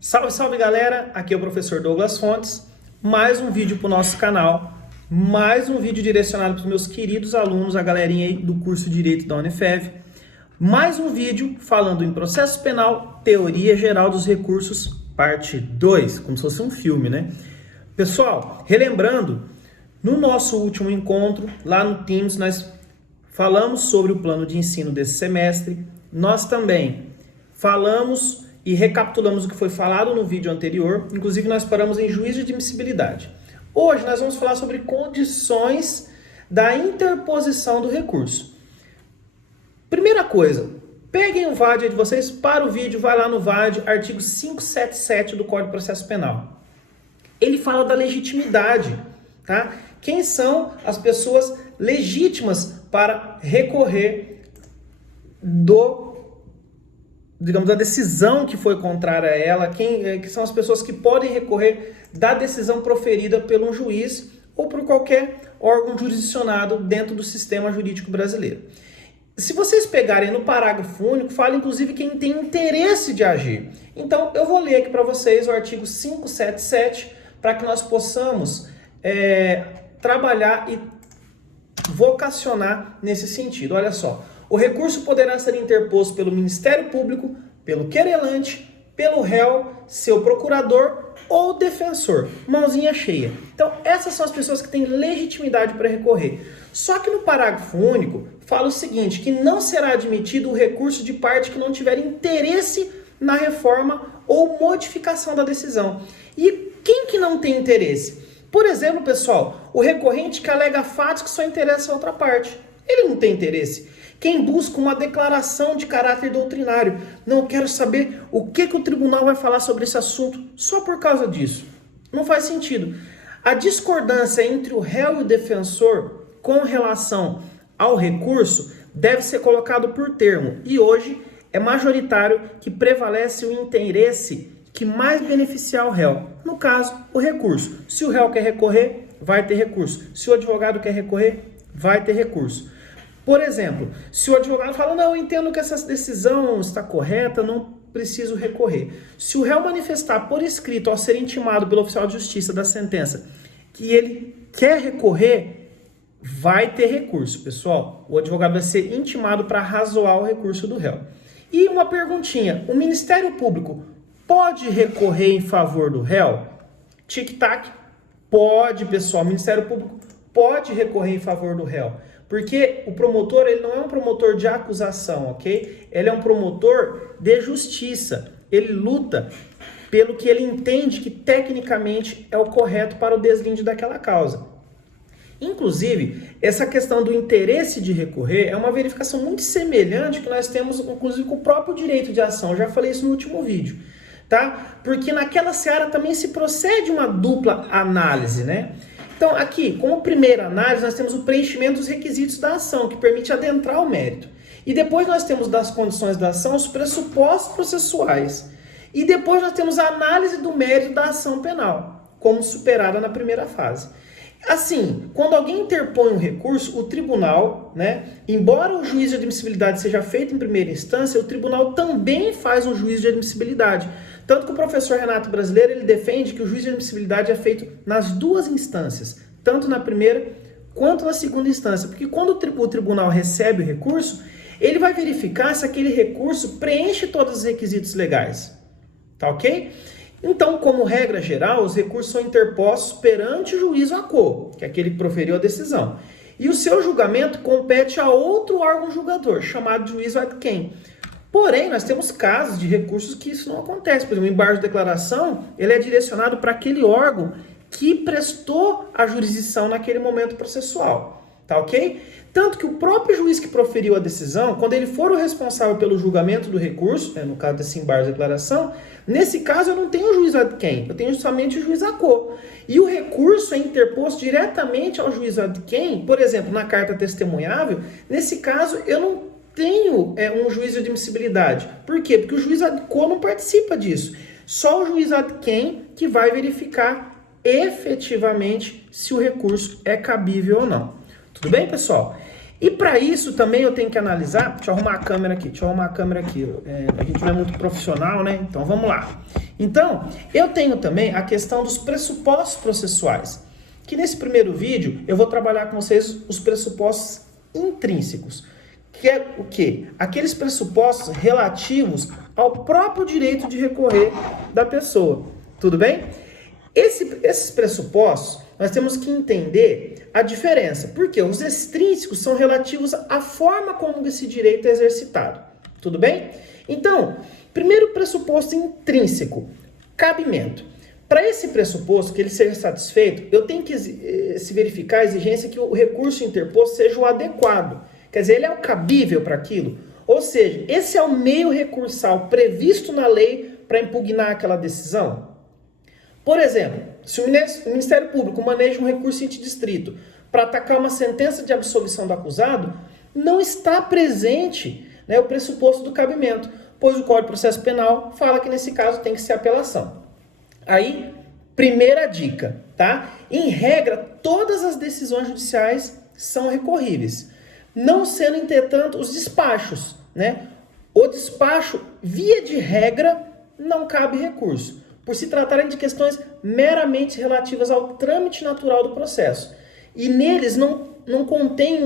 Salve, salve galera, aqui é o professor Douglas Fontes, mais um vídeo para o nosso canal, mais um vídeo direcionado para os meus queridos alunos, a galerinha aí do curso de Direito da Unifev, mais um vídeo falando em processo penal, teoria geral dos recursos, parte 2, como se fosse um filme, né? Pessoal, relembrando, no nosso último encontro, lá no Teams, nós falamos sobre o plano de ensino desse semestre, nós também falamos e recapitulamos o que foi falado no vídeo anterior, inclusive nós paramos em juízo de admissibilidade. Hoje nós vamos falar sobre condições da interposição do recurso. Primeira coisa, peguem o VAD de vocês, para o vídeo, vai lá no VAD, artigo 577 do Código de Processo Penal. Ele fala da legitimidade, tá? Quem são as pessoas legítimas para recorrer da decisão que foi contrária a ela, que são as pessoas que podem recorrer da decisão proferida por um juiz ou por qualquer órgão jurisdicionado dentro do sistema jurídico brasileiro. Se vocês pegarem no parágrafo único, fala inclusive quem tem interesse de agir. Então, eu vou ler aqui para vocês o artigo 577, para que nós possamos trabalhar e vocacionar nesse sentido. Olha só. O recurso poderá ser interposto pelo Ministério Público, pelo querelante, pelo réu, seu procurador ou defensor. Mãozinha cheia. Então, essas são as pessoas que têm legitimidade para recorrer. Só que no parágrafo único, fala o seguinte, que não será admitido o recurso de parte que não tiver interesse na reforma ou modificação da decisão. E quem que não tem interesse? Por exemplo, pessoal, o recorrente que alega fatos que só interessam a outra parte. Ele não tem interesse. Quem busca uma declaração de caráter doutrinário. Não quero saber o que o tribunal vai falar sobre esse assunto só por causa disso. Não faz sentido. A discordância entre o réu e o defensor com relação ao recurso deve ser colocado por termo. E hoje é majoritário que prevalece o interesse que mais beneficiar o réu. No caso, o recurso. Se o réu quer recorrer, vai ter recurso. Se o advogado quer recorrer, vai ter recurso. Por exemplo, se o advogado fala, não, eu entendo que essa decisão está correta, não preciso recorrer. Se o réu manifestar por escrito, ao ser intimado pelo oficial de justiça da sentença, que ele quer recorrer, vai ter recurso, pessoal. O advogado vai ser intimado para arrazoar o recurso do réu. E uma perguntinha, o Ministério Público pode recorrer em favor do réu? Tic-tac, pode, pessoal. O Ministério Público pode recorrer em favor do réu. Porque o promotor, ele não é um promotor de acusação, ok? Ele é um promotor de justiça. Ele luta pelo que ele entende que tecnicamente é o correto para o deslinde daquela causa. Inclusive, essa questão do interesse de recorrer é uma verificação muito semelhante que nós temos, inclusive, com o próprio direito de ação. Eu já falei isso no último vídeo, tá? Porque naquela seara também se procede uma dupla análise, né? Então, aqui, como primeira análise, nós temos o preenchimento dos requisitos da ação, que permite adentrar o mérito. E depois nós temos das condições da ação os pressupostos processuais. E depois nós temos a análise do mérito da ação penal, como superada na primeira fase. Assim, quando alguém interpõe um recurso, o tribunal, embora o juízo de admissibilidade seja feito em primeira instância, o tribunal também faz um juízo de admissibilidade. Tanto que o professor Renato Brasileiro, ele defende que o juízo de admissibilidade é feito nas duas instâncias, tanto na primeira quanto na segunda instância, porque quando o tribunal recebe o recurso, ele vai verificar se aquele recurso preenche todos os requisitos legais, tá ok? Então, como regra geral, os recursos são interpostos perante o juízo ACO, que é aquele que proferiu a decisão. E o seu julgamento compete a outro órgão julgador, chamado de juízo ad quem. Porém, nós temos casos de recursos que isso não acontece. Por exemplo, o embargo de declaração, ele é direcionado para aquele órgão que prestou a jurisdição naquele momento processual, tá ok? Tanto que o próprio juiz que proferiu a decisão, quando ele for o responsável pelo julgamento do recurso, no caso desse embargo de declaração, nesse caso eu não tenho o juiz ad quem, eu tenho somente o juiz ACO. E o recurso é interposto diretamente ao juiz ad quem, por exemplo, na carta testemunhável, nesse caso eu não tenho um juízo de admissibilidade. Por quê? Porque o juiz ad quo não participa disso. Só o juiz ad quem que vai verificar efetivamente se o recurso é cabível ou não. Tudo bem, pessoal? E para isso também eu tenho que analisar, deixa eu arrumar a câmera aqui, a gente não é muito profissional, né? Então vamos lá. Então, eu tenho também a questão dos pressupostos processuais, que nesse primeiro vídeo eu vou trabalhar com vocês os pressupostos intrínsecos, que é o quê? Aqueles pressupostos relativos ao próprio direito de recorrer da pessoa, tudo bem? Esses pressupostos, nós temos que entender a diferença, porque os extrínsecos são relativos à forma como esse direito é exercitado, tudo bem? Então, primeiro pressuposto intrínseco, cabimento. Para esse pressuposto, que ele seja satisfeito, eu tenho que se verificar a exigência que o recurso interposto seja o adequado. Quer dizer, ele é o cabível para aquilo. Ou seja, esse é o meio recursal previsto na lei para impugnar aquela decisão. Por exemplo, se o Ministério Público maneja um recurso interdistrito para atacar uma sentença de absolvição do acusado, não está presente, né, o pressuposto do cabimento, pois o Código de Processo Penal fala que nesse caso tem que ser apelação. Aí, primeira dica, tá? Em regra, todas as decisões judiciais são recorríveis, não sendo, entretanto, os despachos, né? O despacho, via de regra, não cabe recurso, por se tratarem de questões meramente relativas ao trâmite natural do processo. E neles não contém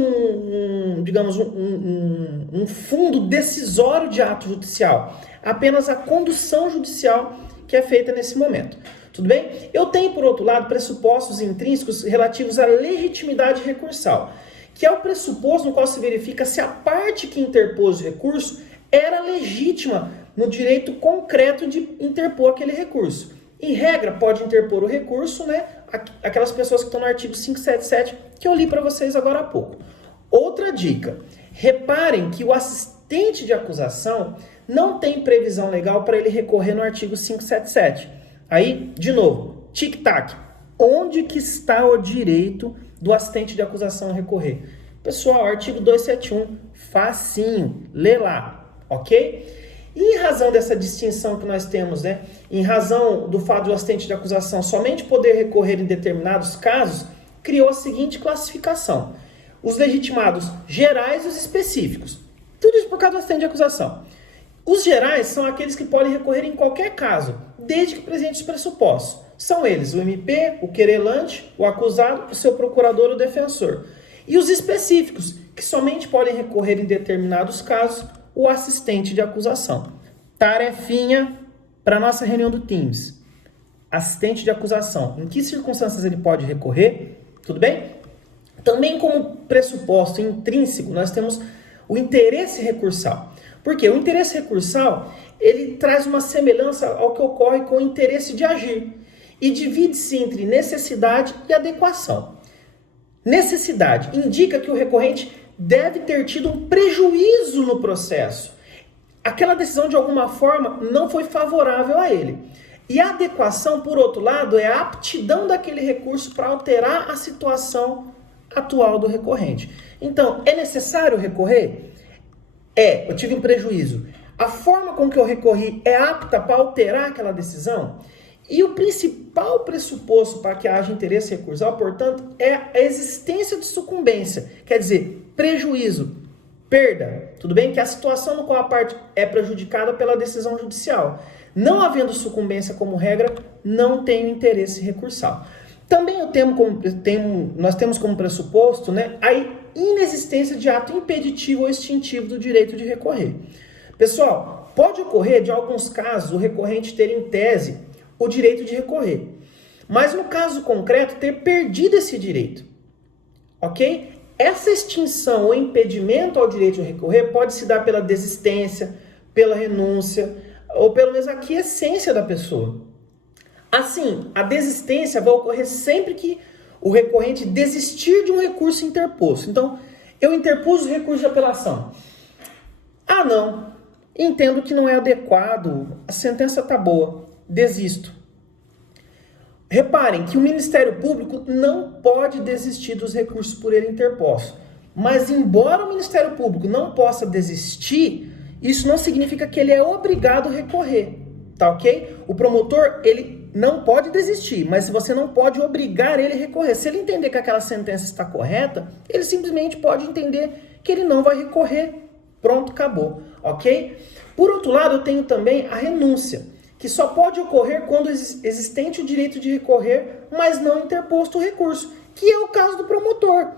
um fundo decisório de ato judicial, apenas a condução judicial que é feita nesse momento. Tudo bem? Eu tenho, por outro lado, pressupostos intrínsecos relativos à legitimidade recursal, que é o pressuposto no qual se verifica se a parte que interpôs o recurso era legítima no direito concreto de interpor aquele recurso. Em regra, pode interpor o recurso, né, aquelas pessoas que estão no artigo 577, que eu li para vocês agora há pouco. Outra dica, reparem que o assistente de acusação não tem previsão legal para ele recorrer no artigo 577. Aí, de novo, tic-tac, onde que está o direito do assistente de acusação recorrer? Pessoal, artigo 271, facinho, lê lá, ok? E em razão dessa distinção que nós temos, né, em razão do fato do assistente de acusação somente poder recorrer em determinados casos, criou a seguinte classificação: os legitimados gerais e os específicos. Tudo isso por causa do assistente de acusação. Os gerais são aqueles que podem recorrer em qualquer caso, desde que presente os pressupostos. São eles o MP, o querelante, o acusado, o seu procurador ou defensor. E os específicos, que somente podem recorrer em determinados casos, o assistente de acusação. Tarefinha para nossa reunião do Teams. Assistente de acusação. Em que circunstâncias ele pode recorrer? Tudo bem? Também como pressuposto intrínseco, nós temos o interesse recursal. Por quê? O interesse recursal, ele traz uma semelhança ao que ocorre com o interesse de agir e divide-se entre necessidade e adequação. Necessidade indica que o recorrente deve ter tido um prejuízo no processo. Aquela decisão, de alguma forma, não foi favorável a ele. E a adequação, por outro lado, é a aptidão daquele recurso para alterar a situação atual do recorrente. Então, é necessário recorrer? Eu tive um prejuízo. A forma com que eu recorri é apta para alterar aquela decisão? E o principal pressuposto para que haja interesse recursal, portanto, é a existência de sucumbência. Quer dizer, prejuízo, perda. Tudo bem? Que é a situação no qual a parte é prejudicada pela decisão judicial. Não havendo sucumbência como regra, não tem interesse recursal. Também nós temos como pressuposto, né, a inexistência de ato impeditivo ou extintivo do direito de recorrer. Pessoal, pode ocorrer, de alguns casos, o recorrente ter em tese o direito de recorrer, mas no caso concreto ter perdido esse direito, ok? Essa extinção ou impedimento ao direito de recorrer pode se dar pela desistência, pela renúncia, ou pelo menos a aquiescência da pessoa. Assim, a desistência vai ocorrer sempre que o recorrente desistir de um recurso interposto. Então, eu interpus o recurso de apelação. Ah, não, entendo que não é adequado, a sentença está boa, desisto. Reparem que o Ministério Público não pode desistir dos recursos por ele interpostos. Mas, embora o Ministério Público não possa desistir, isso não significa que ele é obrigado a recorrer, tá ok? O promotor, ele não pode desistir, mas você não pode obrigar ele a recorrer. Se ele entender que aquela sentença está correta, ele simplesmente pode entender que ele não vai recorrer. Pronto, acabou, ok? Por outro lado, eu tenho também a renúncia, que só pode ocorrer quando existente o direito de recorrer, mas não interposto o recurso, que é o caso do promotor.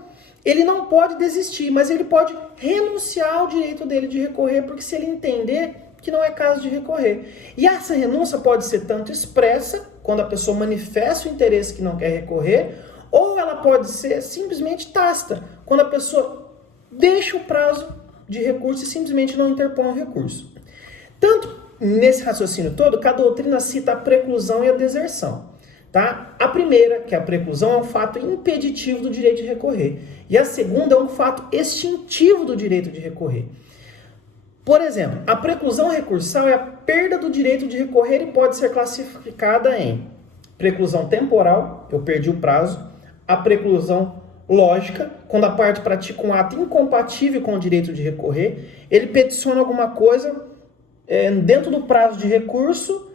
Ele não pode desistir, mas ele pode renunciar ao direito dele de recorrer, porque se ele entender que não é caso de recorrer. E essa renúncia pode ser tanto expressa, quando a pessoa manifesta o interesse que não quer recorrer, ou ela pode ser simplesmente tácita, quando a pessoa deixa o prazo de recurso e simplesmente não interpõe o recurso. Tanto nesse raciocínio todo, cada doutrina cita a preclusão e a deserção. Tá? A primeira, que é a preclusão, é um fato impeditivo do direito de recorrer. E a segunda é um fato extintivo do direito de recorrer. Por exemplo, a preclusão recursal é a perda do direito de recorrer e pode ser classificada em preclusão temporal, eu perdi o prazo, a preclusão lógica, quando a parte pratica um ato incompatível com o direito de recorrer, ele peticiona alguma coisa dentro do prazo de recurso,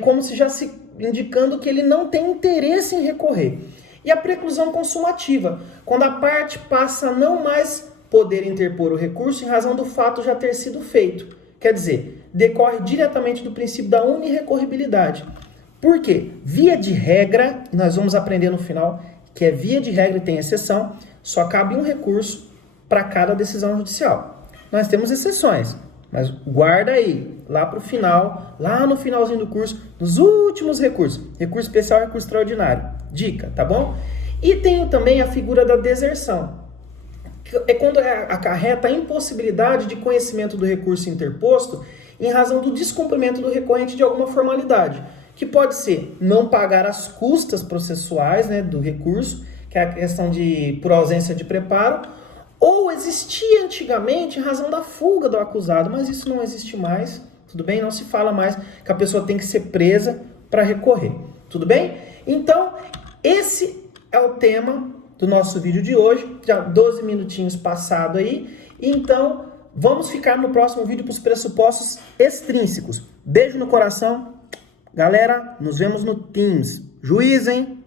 como se já se indicando que ele não tem interesse em recorrer. E a preclusão consumativa, quando a parte passa a não mais poder interpor o recurso em razão do fato já ter sido feito. Quer dizer, decorre diretamente do princípio da unirrecorribilidade. Por quê? Via de regra, nós vamos aprender no final, que é via de regra e tem exceção, só cabe um recurso para cada decisão judicial. Nós temos exceções, mas guarda aí, lá para o final, lá no finalzinho do curso, nos últimos recursos, recurso especial e recurso extraordinário. Dica, tá bom? E tem também a figura da deserção. É quando acarreta a impossibilidade de conhecimento do recurso interposto em razão do descumprimento do recorrente de alguma formalidade, que pode ser não pagar as custas processuais, né, do recurso, que é a questão por ausência de preparo, ou existia antigamente em razão da fuga do acusado, mas isso não existe mais, tudo bem? Não se fala mais que a pessoa tem que ser presa para recorrer, tudo bem? Então, esse é o tema do nosso vídeo de hoje, já 12 minutinhos passado aí, então vamos ficar no próximo vídeo para os pressupostos extrínsecos. Beijo no coração, galera, nos vemos no Teams. Juiz, hein?